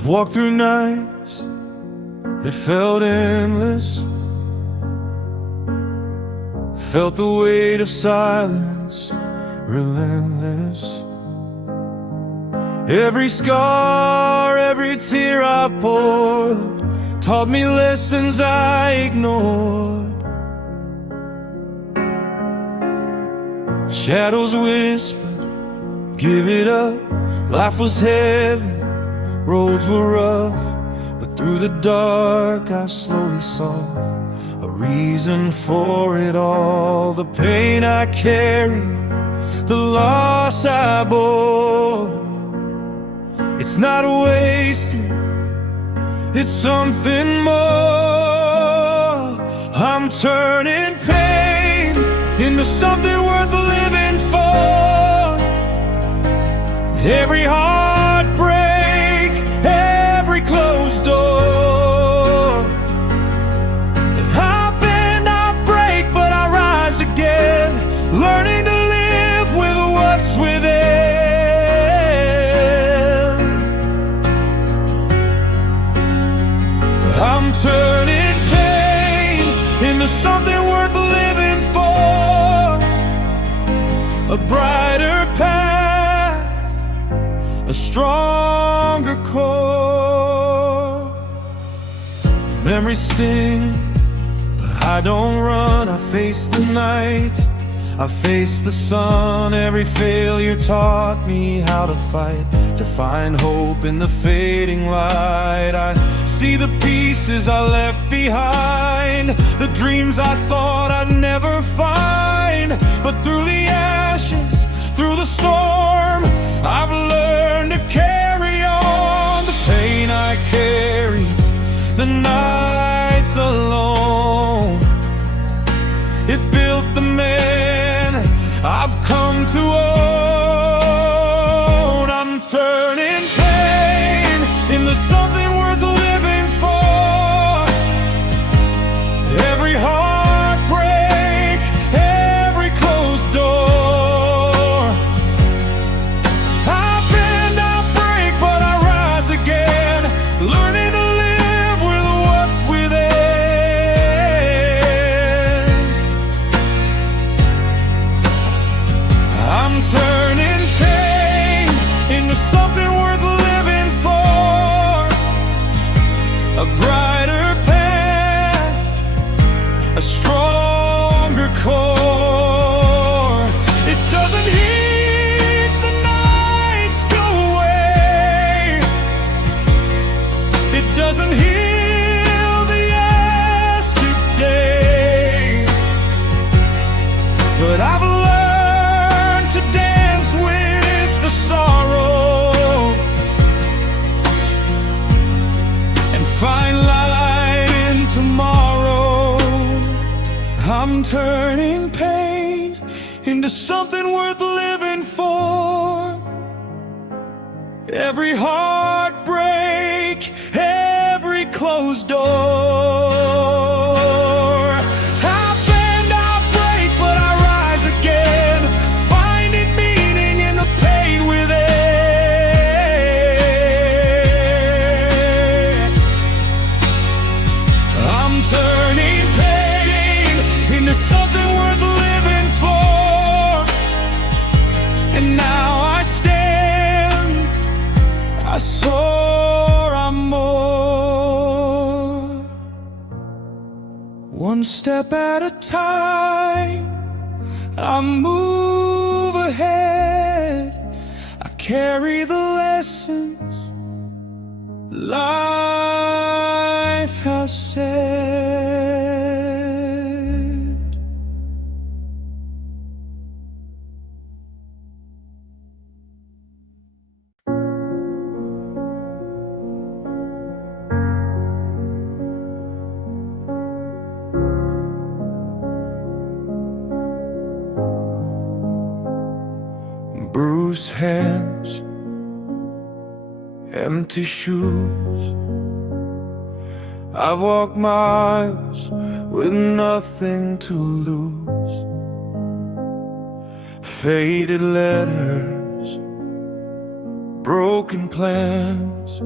I've walked through nights that felt endless, felt the weight of silence relentless. Every scar, every tear I poured taught me lessons I ignored. Shadows whispered, give it up. Life was heavy, roads were rough, but through the dark I slowly saw a reason for it all. The pain I carried, the loss I bore, it's not wasted, it's something more. I'm turning pain into something worth living for. Every heartbreak, every closed door. I bend, I break, but I rise again, learning to live with what's within. I'm turning pain into something worth living for. A brighter path, a stronger core. Memories sting, but I don't run. I face the night, I face the sun. Every failure taught me how to fight, to find hope in the fading light. I see the pieces I left behind, the dreams I thought I'd never find. But through the ashes, through the storm, I've learned to carry on. The pain I carried, the nights alone, it built the man I've come to own. I'm turning pain into something worth living for. Every heartbreak, every closed door. I bend, I break, but I rise again, learning to live with what's within. I'm turning pain into something worth living for. A brighter path, a stronger core. It doesn't heat the nights go away, it doesn't heal the yesterday, but I've learned to dance with the sorrow and find light in tomorrow. I'm turning pain into something worth living for. Every heartbreak, every closed door. I bend, I break, but I rise again, finding meaning in the pain within. I'm turning pain into something worth living for. And now I stand, I soar, I'm more. One step at a time, I move ahead. I carry the lessons life has said. Bruised hands, empty shoes. I've walked miles with nothing to lose. Faded letters, broken plans,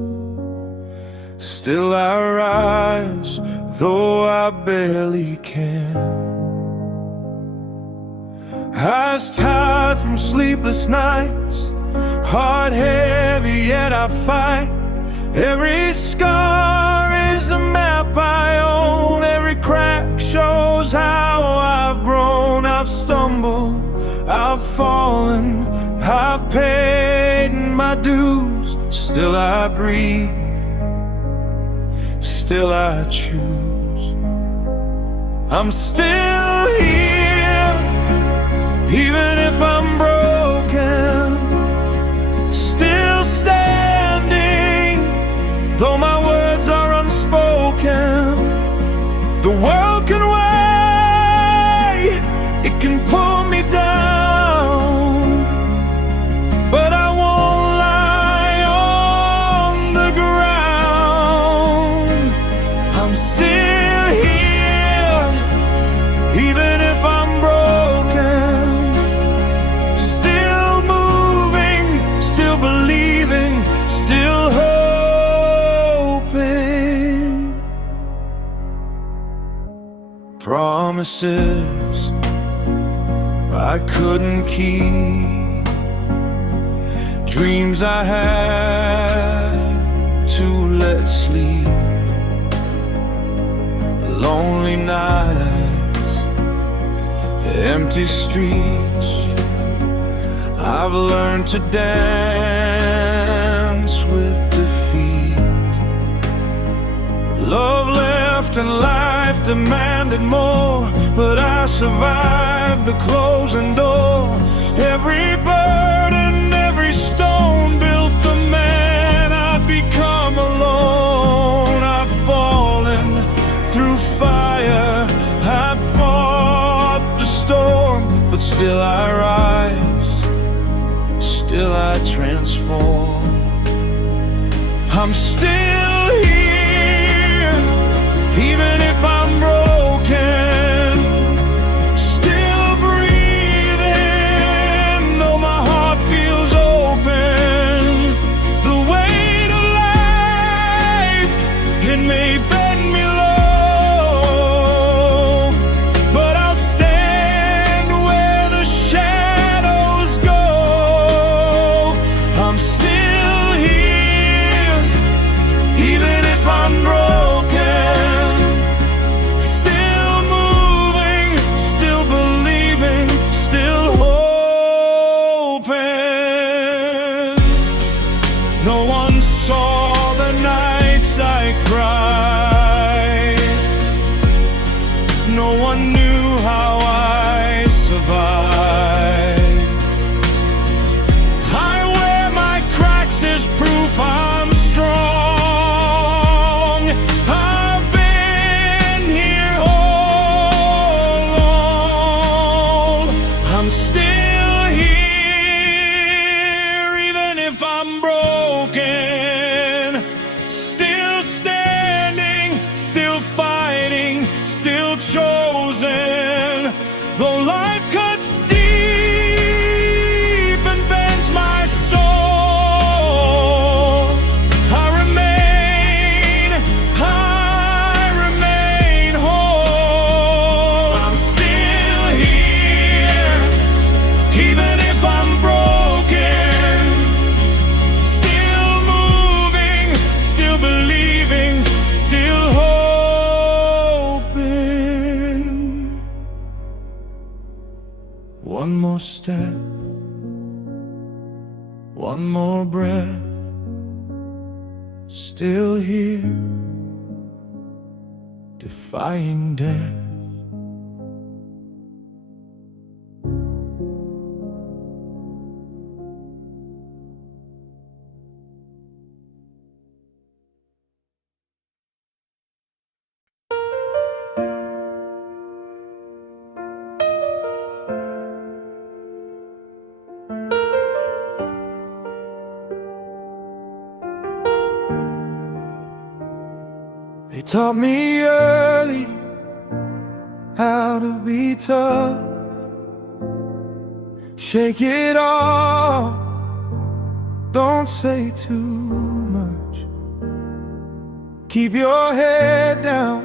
Still I rise, though I barely can. Eyes tired from sleepless nights, heart heavy yet I fight. Every scar is a map I own. Every crack shows how I've grown. I've stumbled, I've fallen, I've paid my dues. Still I breathe, still I choose. I'm still here, even if I'm broken. Still standing, though my words are unspoken. The world can wait, it can pull me down, but I won't lie on the ground. I'm still here, even if I'm broken. Still moving, still believing, still hoping. Promises I couldn't keep, dreams I had to let sleep. Lonely nights, empty streets. I've learned to dance with defeat. Love left and life demanded more, but I survived the closing door. Every burden, every stone built the man I'd become alone. I've fallen through fire, I've fought the storm, but still I rise, still I transform. I'm still here, even if I'm broken. Still breathing, though my heart feels open. The weight of life, it may bend me low, but I'll stand where the shadows go. I'm still here, even if I'm broken. Still moving, still believing, still hoping. No one saw the nights I cried. No one knew how I survived. I wear my cracks as proof I'm strong. I've been here all along. I'm still here, even if I'm broken. Still standing, still fighting, still chosen. Though life cuts deep and bends my soul, I remain whole. I'm still here, even if I'm broken. Still moving, still believing, still hoping. One more step, one more breath. Still here, defying death. They taught me early how to be tough. Shake it off, don't say too much. keep your head down,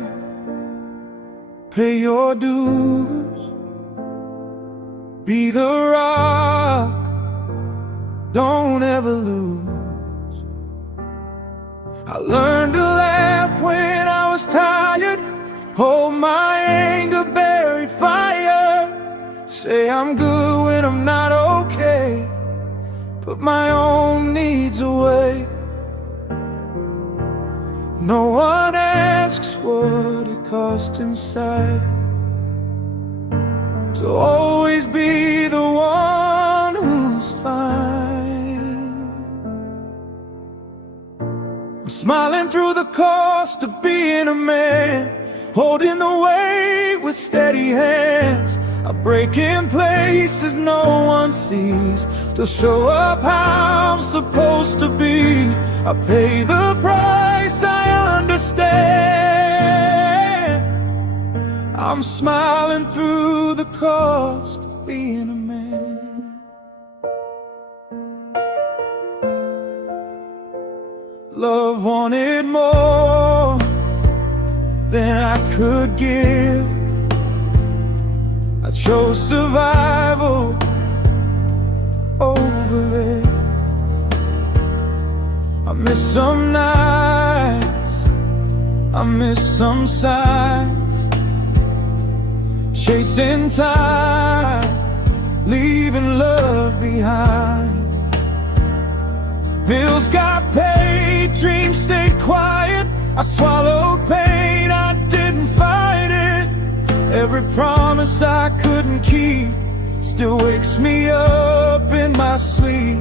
pay your dues, be the rock, don't ever lose. I learned to laugh when I was tired, hold my anger, bury fire, say I'm good when I'm not okay, put my own needs away. No one asks what it costs inside to always be the one who's fine. I'm smiling through the cost of being a man, holding the weight with steady hands. I break in places no one sees, still show up how I'm supposed to be. I pay the price, I understand. I'm smiling through the cost of being a man. Love wanted more than I could give. I chose survival over there. I miss some nights, I miss some sights, chasing time, leaving love behind. Bills got paid, dreams stayed quiet. I swallowed pain, I didn't fight it. Every promise I couldn't keep still wakes me up in my sleep.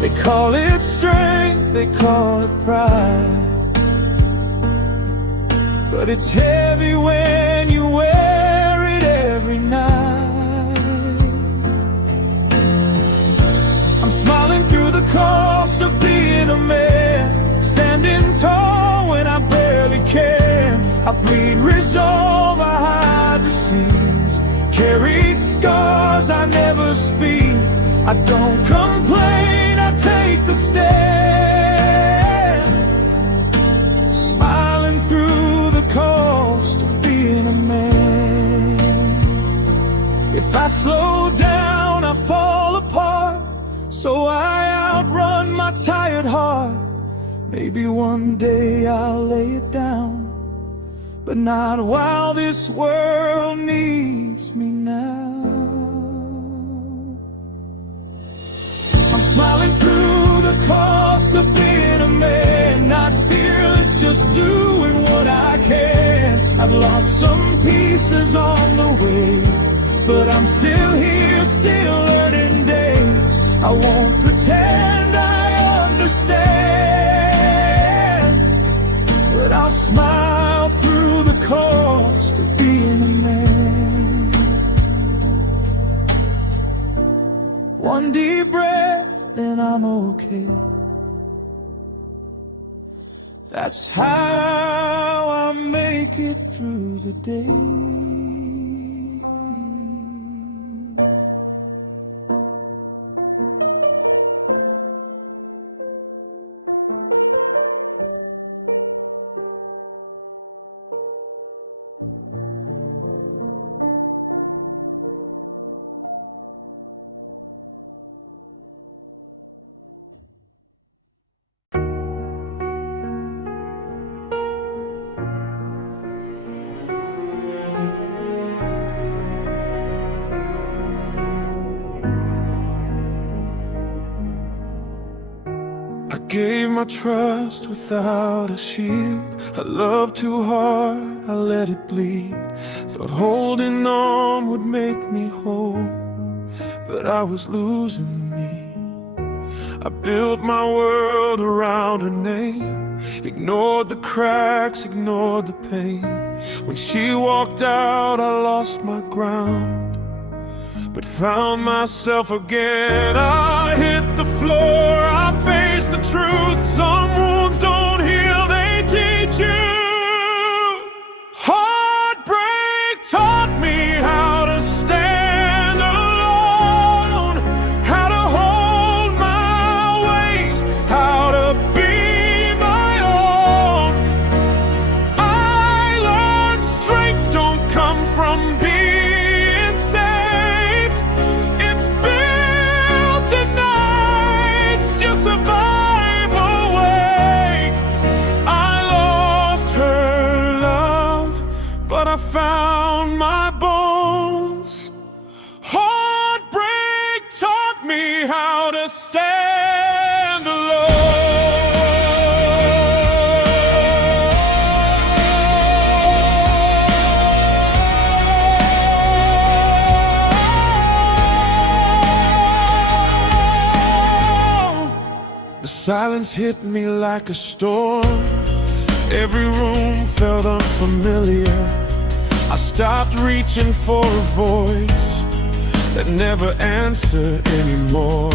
They call it strength, they call it pride, but it's heavy when you wear it every night. I'm smiling through the cost of being a man, standing tall when I barely can. I bleed resolve, I hide the seams, carry scars I never speak. I don't complain, I take the stand, smiling through the cost of being a man. If I slow down, I fall apart, so I outrun my tired heart. Maybe one day I'll lay it down, but not while this world needs me now. I'm smiling through the cost of being a man, not fearless, just doing what I can. I've lost some pieces on the way, but I'm still here, still learning days. I won't pretend I understand, but I'll smile through the cost of being a man. One deep breath, then I'm okay. That's how I make it through the day. I gave my trust without a shield. I loved too hard, I let it bleed. Thought holding on would make me whole, but I was losing me. I built my world around her name, ignored the cracks, ignored the pain. When she walked out, I lost my ground, but found myself again. I hit the floor, I faced the truth. Some wounds don't heal, they teach you. Heartbreak taught me how to stand alone, how to hold my weight, how to be my silence hit me like a storm. Every room felt unfamiliar. I stopped reaching for a voice that never answered anymore.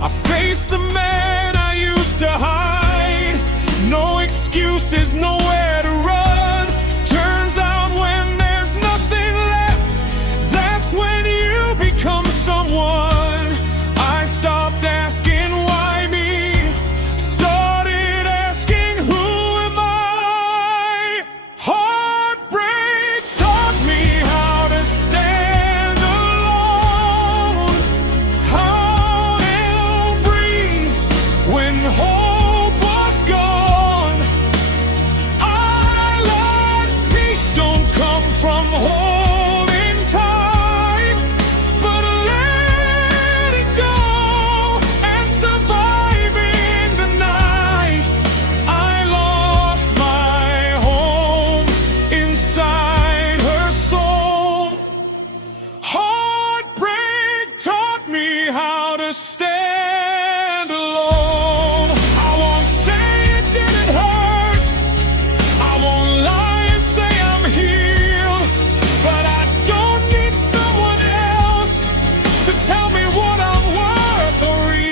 I faced the man I used to hide. No excuses, nowhere to run. Turns out when there's nothing left, that's when you become someone. I stopped asking why me, started asking who am I? Heartbreak taught me how to stand alone, how to breathe when hope was gone. I learned peace don't come from holding tight, but letting go and surviving the night. I lost my home inside her soul. Heartbreak taught me how to stand alone. I won't say it didn't hurt, I won't lie and say I'm healed, but I don't need someone else to tell me what I'm worth or real.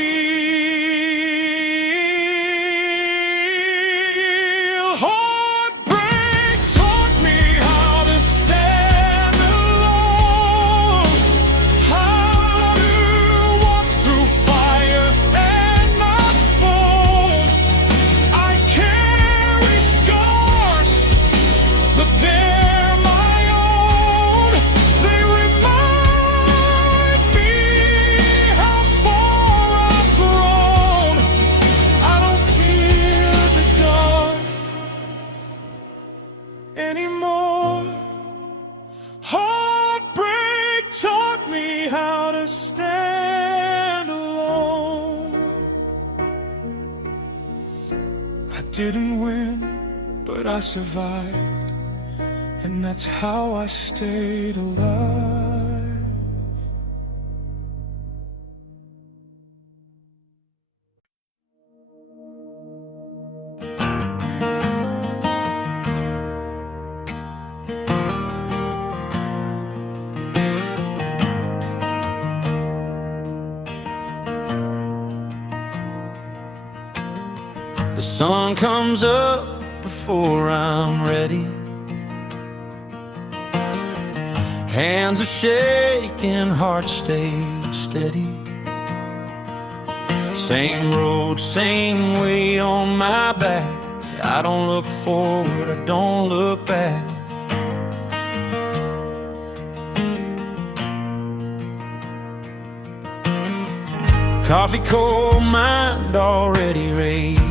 Heartbreak taught me how to stand alone, how to walk through fire and not fold. I carry scars, but they're my own. They remind me how far I've grown. I don't fear the dark anymore. Heartbreak taught me how to stand alone. I didn't win, but I survived, and that's how I stayed alive. The sun comes up before I'm ready. Hands are shaking, heart stays steady. Same road, same way on my back. I don't look forward, I don't look back. Coffee cold, mind already racing.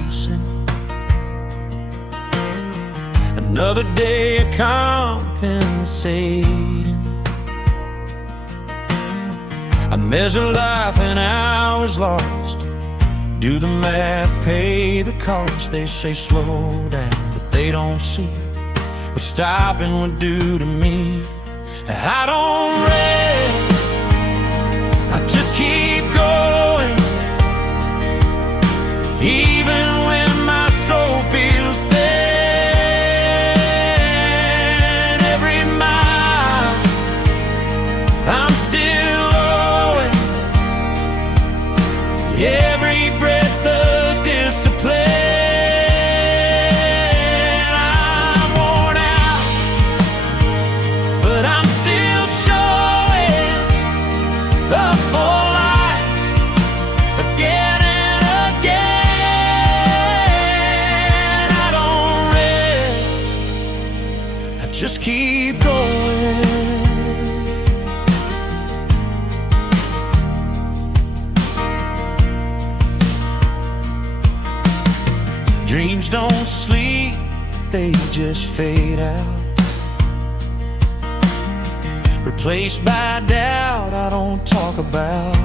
Another day of compensating. I measure life in hours lost. Do the math, pay the cost. They say slow down, but they don't see what stopping would do to me. I don't rest, I just keep going, even when my soul feels thin. Every mile I'm still going, every breath of discipline. I'm worn out, but I'm still showing up for life again and again. I don't rest, I just keep going. Dreams don't sleep, they just fade out, replaced by doubt I don't talk about.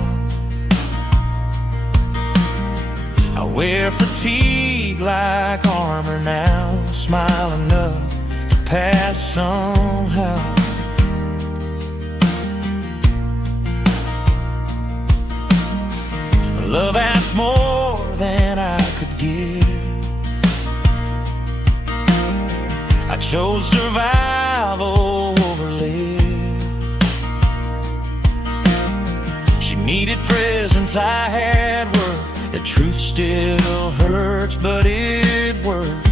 I wear fatigue like armor now, smile enough to pass somehow. Love asked more than I could give. chose survival over live. She needed presence, I had work. The truth still hurts, but it worked.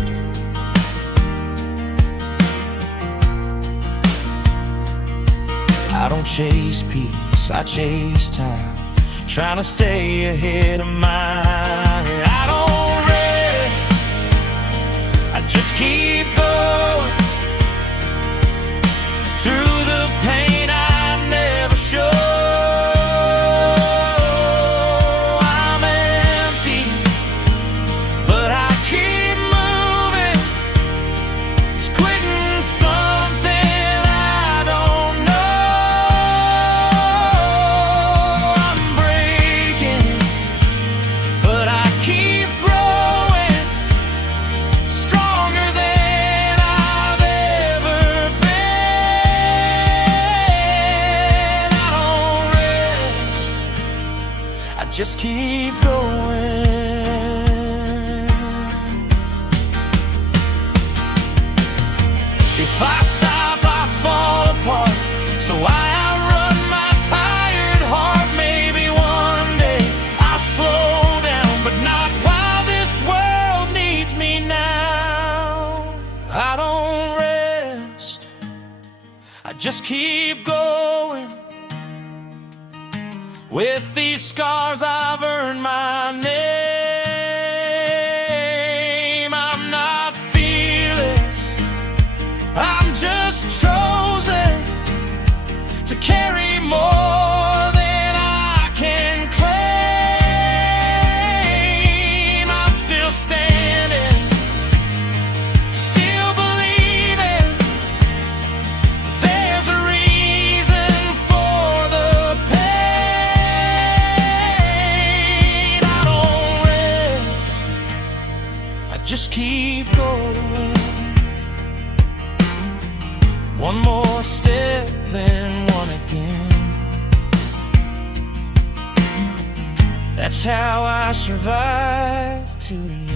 I don't chase peace, I chase time, trying to stay ahead of mine. I don't rest, I just keep going through the pain I never show. I'm empty, but I keep moving. It's quitting something I don't know. I'm breaking, but I keep growing, stronger than I've ever been. I don't rest, I just keep going. If I stop, I fall apart, so I outrun my tired heart. Maybe one day I'll slow down, but not while this world needs me now. I don't rest, I just keep going. With these scars I've earned my name. I'm not fearless, I'm just chosen to carry more than I can claim. I'm still standing, still believing. There's a reason for the pain. I don't rest, I just keep going. One more step, then one again. That's how I survive to the end.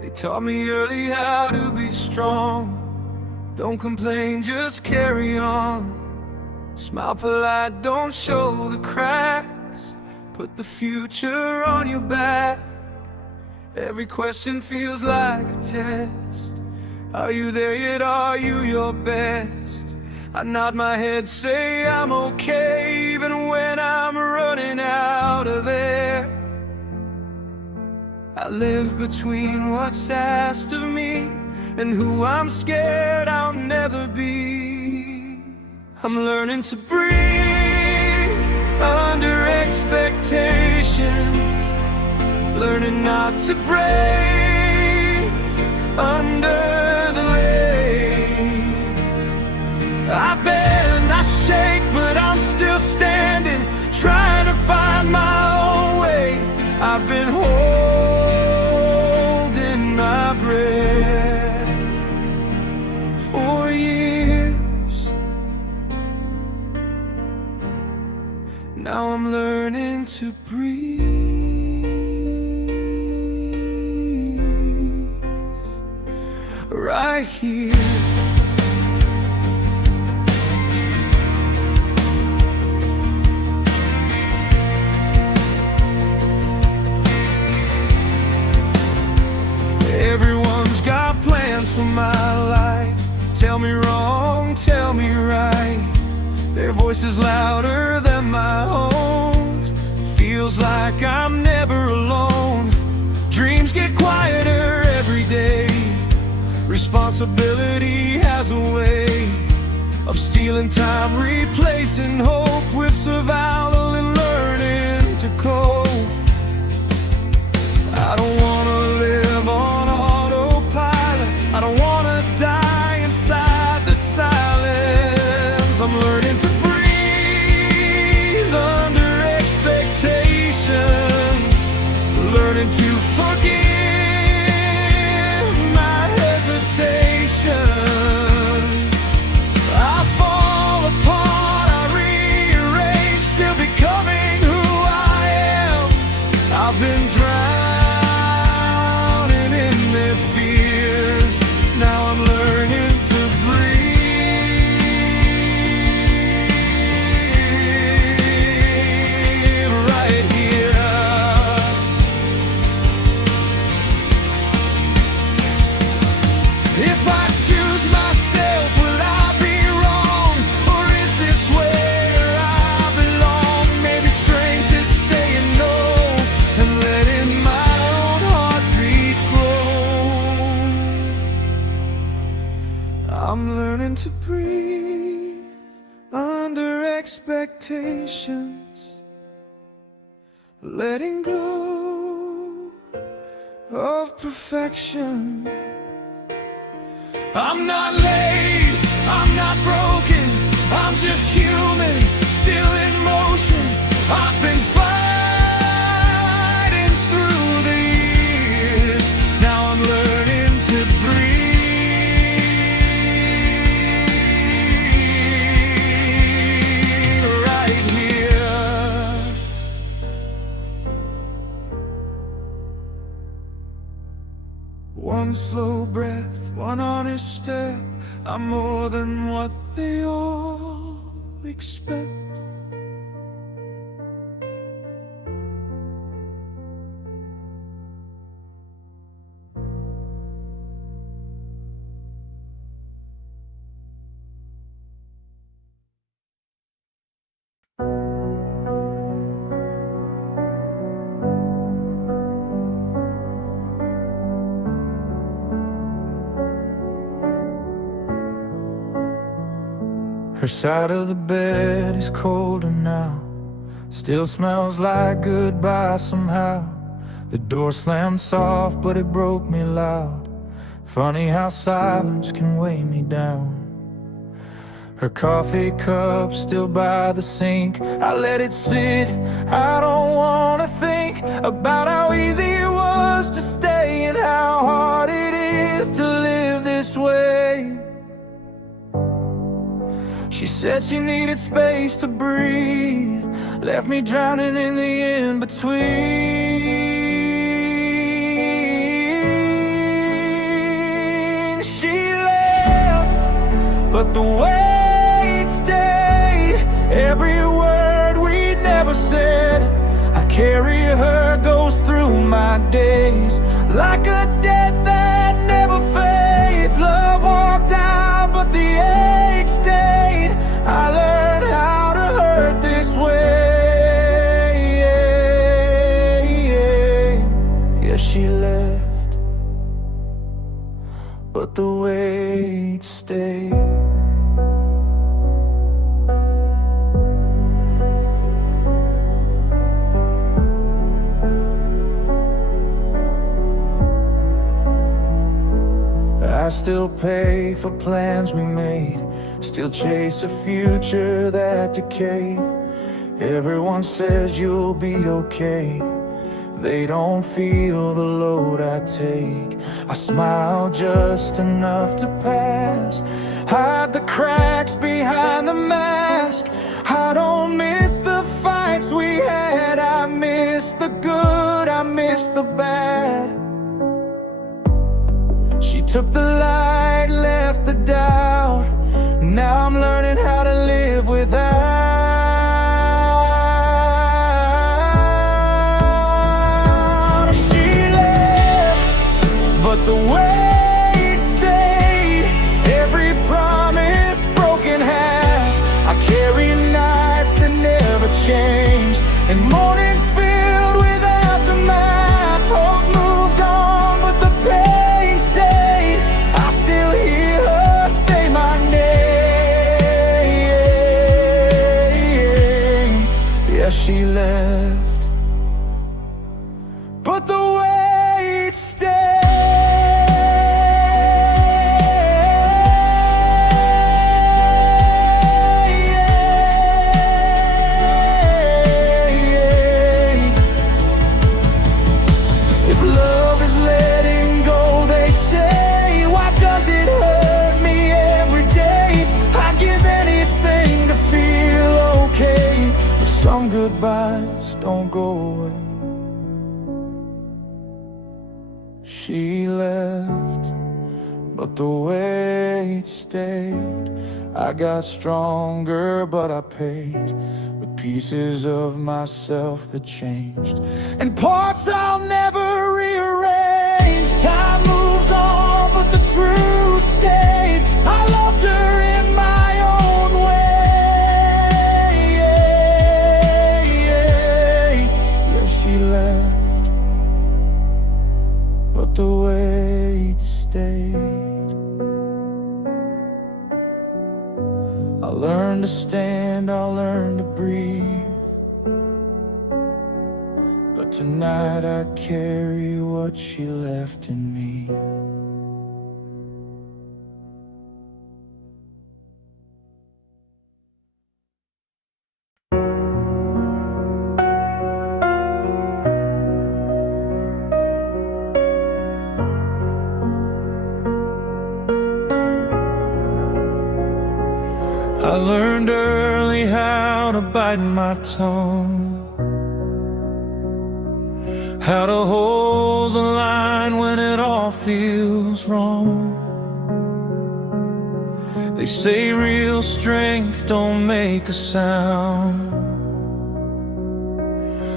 They taught me early how to be strong. Don't complain, just carry on. Smile polite, don't show the cracks. Put the future on your back. Every question feels like a test. Are you there yet? Are you your best? I nod my head, say I'm okay, even when I'm running out of air. I live between what's asked of me and who I'm scared I'll never be. I'm learning to breathe under expectations, learning not to break under the weight. I bend, I shake, but I'm still standing, trying to find my own way. I've been holding my breath for years. Now I'm learning to breathe right here. Everyone's got plans for my life. Tell me wrong, tell me right. Their voices louder than my own. Feels like I'm never alone. Dreams get quieter every day. Responsibility has a way of stealing time, replacing hope with survival and learning to cope. I don't wanna live on autopilot. I don't wanna die inside the silence. I'm learning to breathe under expectations, learning learning to forgive my hesitation. I fall apart, I rearrange, still becoming who I am. I've been drowning in their fears. Now I'm learning to breathe right here. If I choose myself, will I be wrong? Or is this where I belong? Maybe strength is saying no and letting my own heartbeat grow. I'm learning to breathe under expectations, letting go of perfection. I'm not late, I'm not broken, I'm just human, still in motion. I've been fighting through the years. Now I'm learning to breathe right here. One slow breath, one honest step. I'm more than what they all expect. Her side of the bed is colder now, still smells like goodbye somehow. The door slammed soft, but it broke me loud. Funny how silence can weigh me down. Her coffee cup still by the sink, I let it sit. I don't wanna think about how easy it was to stay and how hard it is to live this way. She said she needed space to breathe, left me drowning in the in-between. She left, but the weight stayed. Every word we never said, I carry her ghost through my days, like a debt that never fades. Love walked out, but the ache stayed. I learned how to hurt this way. Yeah, she left, but the weight stayed. I still pay for plans we made, still chase a future that decayed. Everyone says you'll be okay, they don't feel the load I take. I smile just enough to pass, hide the cracks behind the mask. I don't miss the fights we had, I miss the good, I miss the bad. She took the light, left the doubt. Now I'm learning how to live without. She left, but the weight stayed. Every promise broken half. I carry nights that never changed, and mornings filled with aftermath. Hope moved on, but the pain stayed. I still hear her say away. She left, but the weight stayed. I got stronger, but I paid with pieces of myself that changed, and parts I'll never rearrange. Time moves on, but the truth stayed. I loved her in my own way. Yeah, she left, but the weight stayed. I'll learn to stand, I'll learn to breathe, but tonight I carry what she left in me. I learned early how to bite my tongue, how to hold the line when it all feels wrong. They say real strength don't make a sound,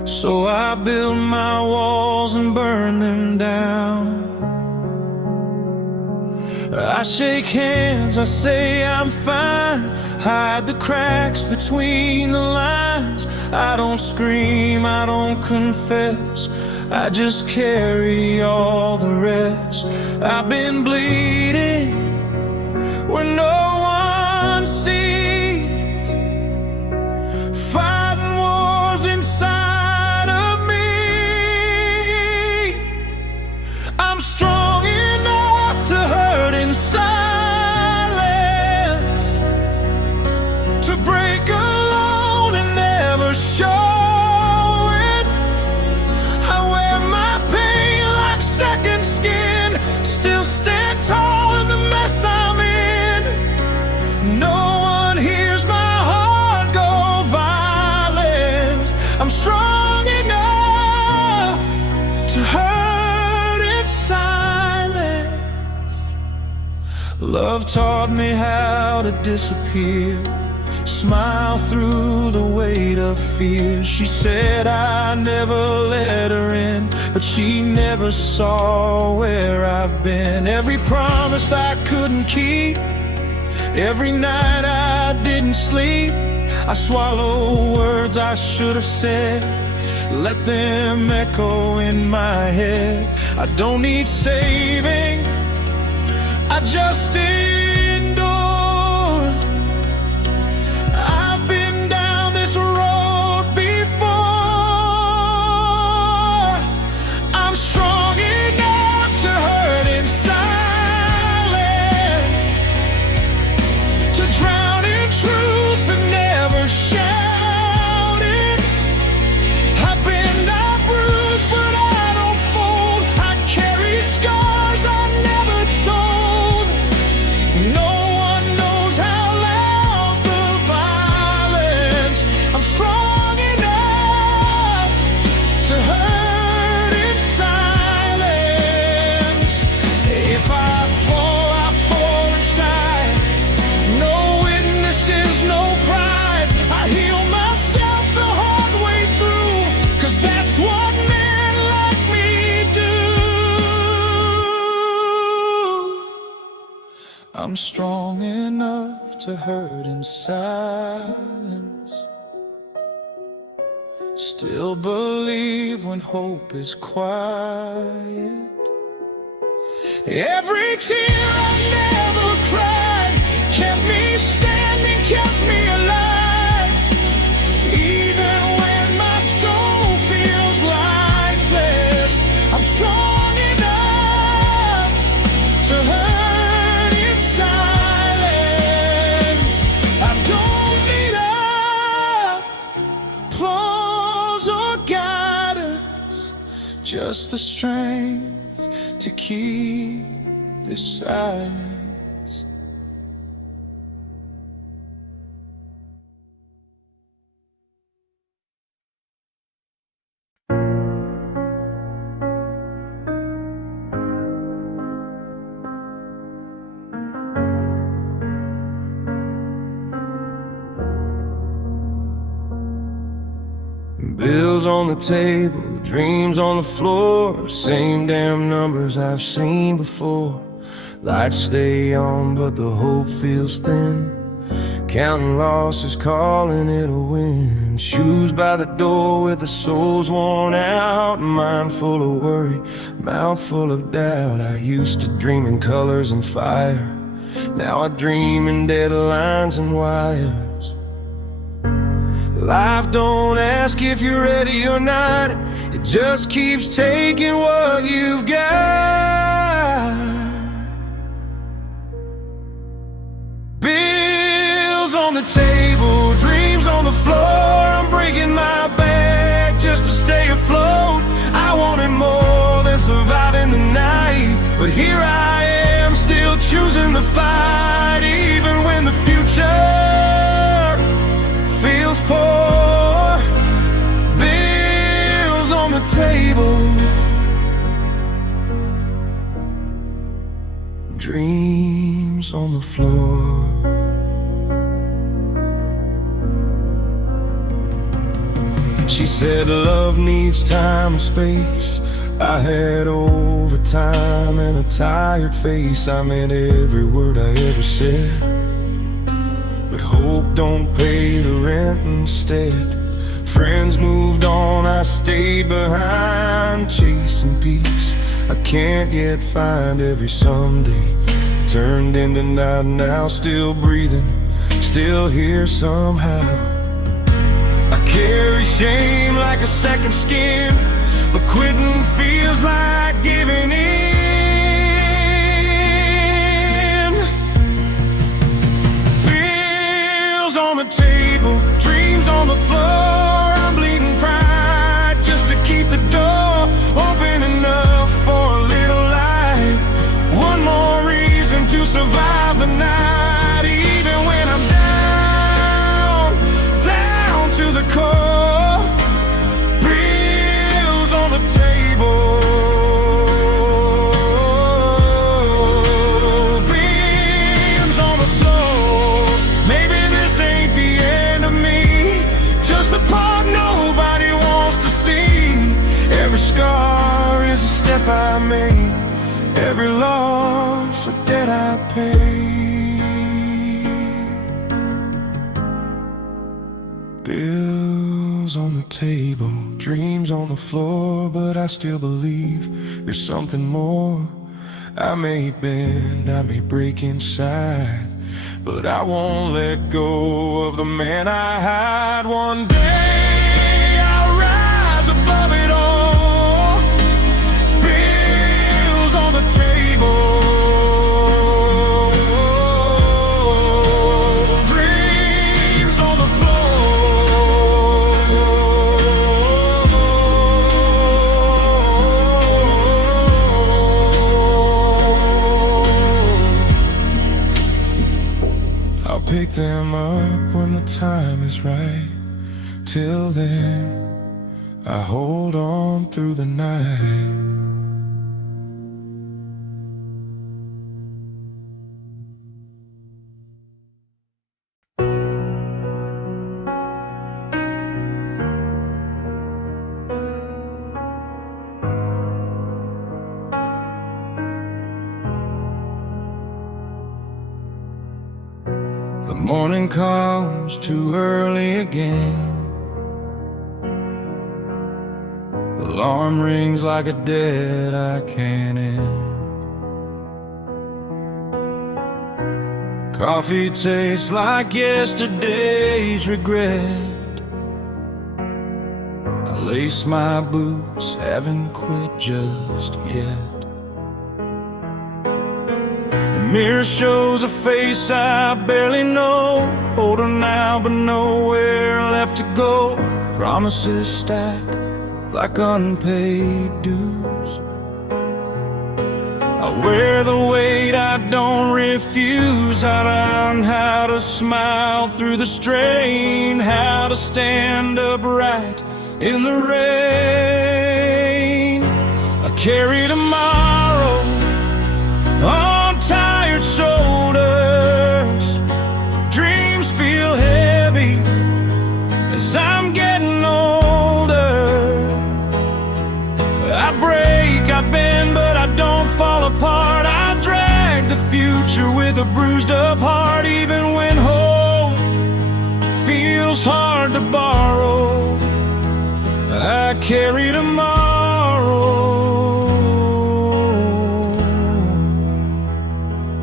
so I build my walls and burn them down. I shake hands, I say I'm fine, hide the cracks between the lines. I don't scream, I don't confess, I just carry all the rest. I've been bleeding where no one sees, fighting wars inside of me. I'm strong enough to hurt in silence, to break alone and never show it. I wear my pain like second skin, still stand tall in the mess I'm in. No one hears my heart go violent. I'm strong enough to hurt in silence. Love taught me how to disappear, smile through the weight of fear. She said I never let her in, but she never saw where I've been. Every promise I couldn't keep, every night I didn't sleep. I swallow words I should have said, let them echo in my head. I don't need saving, I just endure. I've been down this road before. I'm strong enough to hurt in silence, to drown in truth and never shout it. I've been bruised, but I don't fold. I carry scars I never told. No one knows how loud the violence. I'm strong enough to hurt in silence. If I fall inside. No witnesses, no pride. I heal myself the hard way through, 'cause that's what men like me do. I'm strong enough to hurt in silence, still believe when hope is quiet. Every tear I never cried kept me standing, kept me alive. Even when my soul feels lifeless, I'm strong enough to hurt in silence. I don't need applause or guidance, just the strength to keep this silence. Bills on the table, dreams on the floor, same damn numbers I've seen before. Lights stay on, but the hope feels thin. Counting losses, calling it a win. Shoes by the door with the soles worn out. Mind full of worry, mouth full of doubt. I used to dream in colors and fire. Now I dream in deadlines and wires. Life don't ask if you're ready or not. It just keeps taking what you've got. Bills on the table, dreams on the floor. I'm breaking my back just to stay afloat. I wanted more than surviving the night, but here I am, still choosing the fight. Even when the future feels poor. Bills on the table, dreams on the floor. She said love needs time and space. I had overtime and a tired face. I meant every word I ever said, but hope don't pay the rent instead. Friends moved on, I stayed behind, chasing peace I can't yet find. Every someday turned into night, now still breathing, still here somehow. I carry shame like a second skin, but quitting feels like giving in. Bills on the table, dreams on the floor. I'm bleeding pride just to keep the door open enough for a little light. One more reason to survive the night, even when I'm down to the core. Bills on the table, beams on the floor. Maybe this ain't the end of me, just the part nobody wants to see. Every scar is a step I made, every loss a debt I pay. Bills on the table, dreams on the floor, but I still believe there's something more. I may bend, I may break inside, but I won't let go of the man I had. One day I'll rise above it all. Bills on the table, dreams on the floor. I'll pick them up when the time is right. Till then, I hold on through the night. The morning comes too early again. The alarm rings like a debt I can't end. Coffee tastes like yesterday's regret. I lace my boots, haven't quit just yet. Mirror shows a face I barely know, older now but nowhere left to go. Promises stack like unpaid dues. I wear the weight I don't refuse. I learn how to smile through the strain, how to stand upright in the rain. I carry tomorrow on tired shoulders. Dreams feel heavy as I'm getting older. a bruised up heart, even when hope feels hard to borrow. I carry tomorrow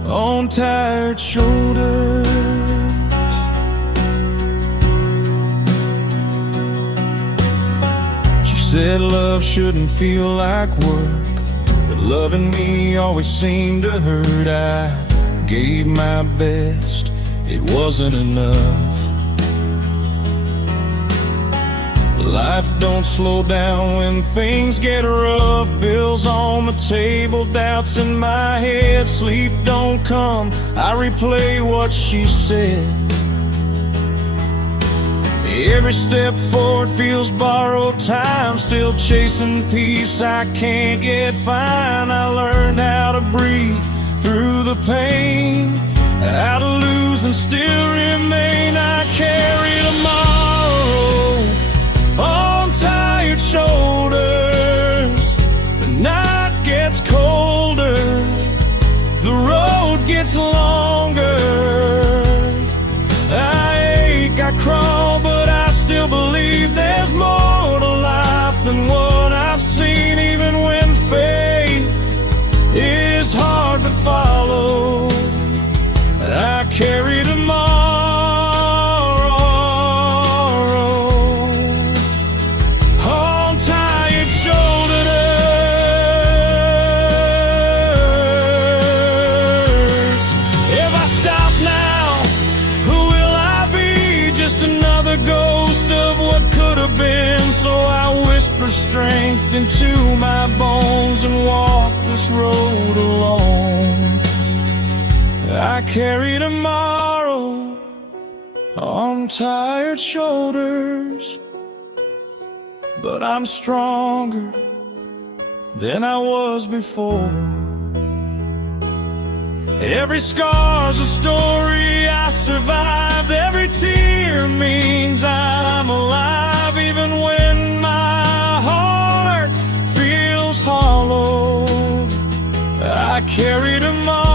on tired shoulders. She said love shouldn't feel like work, but loving me always seemed to hurt. I gave my best, it wasn't enough. Life don't slow down when things get rough. Bills on the table, doubts in my head. Sleep don't come, I replay what she said. Every step forward feels borrowed time. Still chasing peace I can't yet find. I learned how to breathe through the pain, how to lose and still remain. I carry tomorrow on tired shoulders. The night gets colder, the road gets longer. I ache, I crawl, but I still believe there's more to life than what I've seen. Even when faith is hard to follow, I carry tomorrow on tired shoulders. If I stop now, who will I be? Just another ghost of what could have been. So I whisper strength into my bones and walk this road alone. I carry tomorrow on tired shoulders, but I'm stronger than I was before. Every scar's a story I survived. Every tear means I'm alive. Even when my heart feels hollow, I carry tomorrow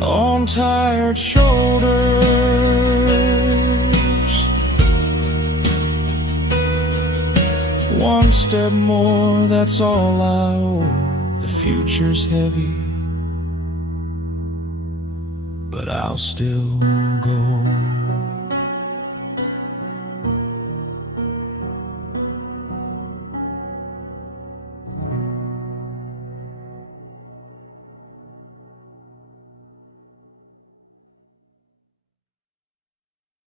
on tired shoulders. One step more, that's all I owe. The future's heavy, but I'll still go.